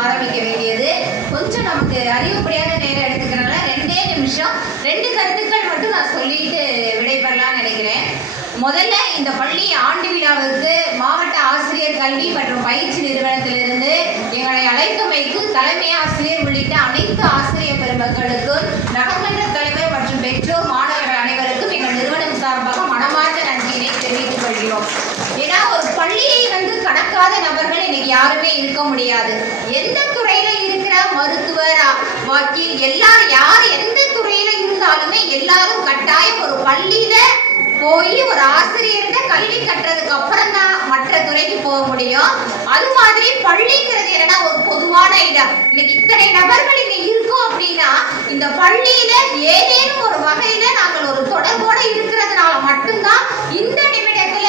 ஆரம்பிக்க வேண்டியது. கொஞ்சம் நமக்கு அறிவுப்படியான நேரம் எடுத்துக்கிறனால ரெண்டே நிமிஷம். ரெண்டு கருத்துக்கள் மட்டும் நான் சொல்லிட்டு விடைபெறலாம்னு நினைக்கிறேன். முதல்ல இந்த பள்ளி ஆண்டு விழாவுக்கு மாவட்ட ஆசிரியர் கல்வி மற்றும் இருக்க முடியாது. எந்த துறையில இருக்கிற மருத்துவர் வக்கீல் எல்லாரும் யார் எந்த துறையில இருந்தாலுமே எல்லாரும் கட்டாயம் ஒரு பள்ளியில போய் ஒரு ஆசிரியர்கிட்ட கல்வி கற்றதுக்கு அப்புறம் தான் மற்ற துறைக்கு போக முடியும். அது மாதிரி பள்ளிங்கிறது என்னன்னா ஒரு பொதுவான இடம். இன்னைக்கு இத்தனை நபர்கள் இங்க இருக்கோம் அப்படின்னா இந்த பள்ளியில ஏதேனும் ஒரு வகையில நாங்கள் ஒரு தொடர்போட இருக்கிறதுனால மட்டும்தான் இந்த நிமிடத்துல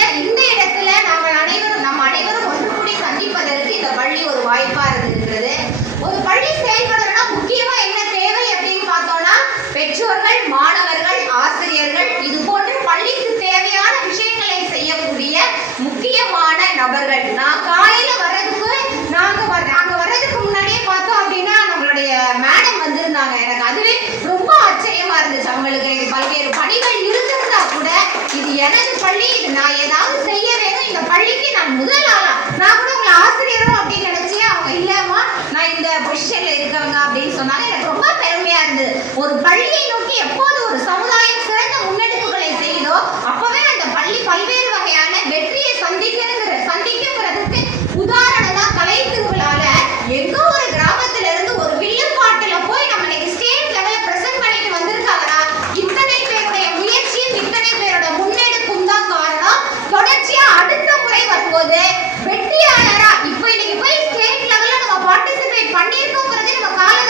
எனது பள்ளி இது. நான் ஏதாவது செய்ய வேணும். இந்த பள்ளிக்கு நான் முதல் ஆளா. நான் கூட உங்களை ஆசிரியரும் அப்படின்னு நினைச்சே அவங்க இல்லம்மா நான் இந்த பொசிஷன்ல இருக்கவங்க அப்படின்னு சொன்னாங்க. எனக்கு ரொம்ப பெருமையா இருந்தது. ஒரு பள்ளியை நோக்கி எப்போ ஒரு சமுதாயம் சிறந்த முன்னெடுப்புகளை செய்யுதோ அப்பவே அந்த பள்ளி பல்வேறு வகையான வெற்றியை சந்திக்கணுங்கிற சந்திக்குங்கிறதுக்கு உதாரணம் தான் கலை திருவிழால எங்கோ ஒரு கிராமத்துல இருந்து ஒரு வில்லுப்பாட்டுல போய் நம்ம இன்னைக்கு ஸ்டேட் லெவல்ல பிரசன்ட் பண்ணிட்டு வந்திருக்காங்கன்னா இத்தனை பேருடைய முயற்சியும் இத்தனை பேரோட முன்னெடுப்பும் தான் காரணம் தொடர்ச்சியா அடுத்த முறை வரும்போது வெற்றியாளரா இப்போ இன்னைக்கு போய் ஸ்டேட் லெவல்ல நம்ம பார்ட்டிசிபேட் நம்ம கால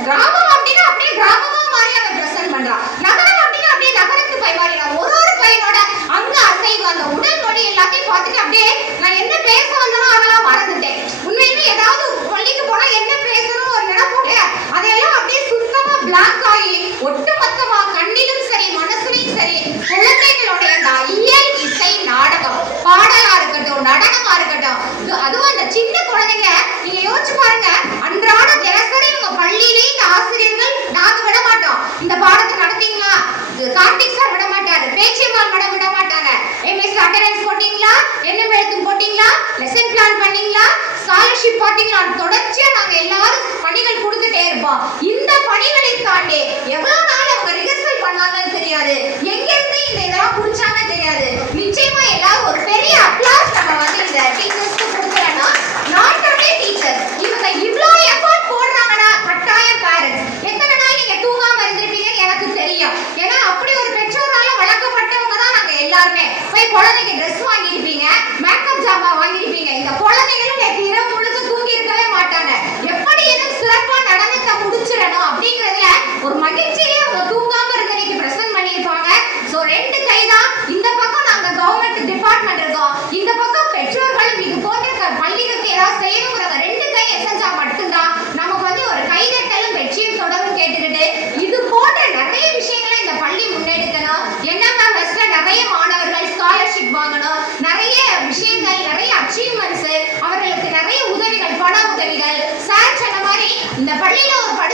கிராமம் அப்படின்னா அப்படியே கிராமமா மாறி அவன் பிரசன்ட் பண்றான். நகரம் அப்படின்னா அப்படியே நகரத்து பை மாறினான் ஒரு ஒரு பையனோட அங்க அசைவு அந்த உடல் மொழி எல்லாத்தையும் பார்த்துட்டு அப்படியே நான் என்ன பேச வந்தனோ போட்டீங்களா என்ன எழுத்தும் போட்டீங்களா? லெசன் பிளான் பண்ணீங்களா? ஸ்காலர்ஷிப் போட்டீங்களா? தொடர்ச்சியா நாங்க எல்லாரும் பணிகள் கொடுத்துட்டே இருப்போம். இந்த பணிகளை தாண்டி எவ்வளவு நாள் அவங்க ரிஹர்சல் பண்ணாங்கன்னு தெரியாது. எங்க இருந்து இந்த இதெல்லாம் புடிச்சாங்கன்னு தெரியாது. நிச்சயமா எல்லாரும் ஒரு பெரிய அப்ளாஸ் நம்ம வந்து இந்த டீச்சர்ஸ்க்கு கொடுக்குறோம்னா நாட் ஒன்லி டீச்சர் இவங்க இவ்வளவு எஃபோர்ட் போடுறாங்கன்னா கட்டாயம் பேரண்ட்ஸ் எத்தனை நாள் நீங்க தூங்காம இருந்திருப்பீங்க எனக்கு தெரியும். ஏன்னா அப்படி ஒரு பெற்றோரால வளர்க்கப்பட்டவங்க தான் நாங்க எல்லாருமே. போய் குழந்தைக்கு ட்ரெஸ் வாங்கி இந்த பள்ளியில ஒரு படிச்ச மாணவன்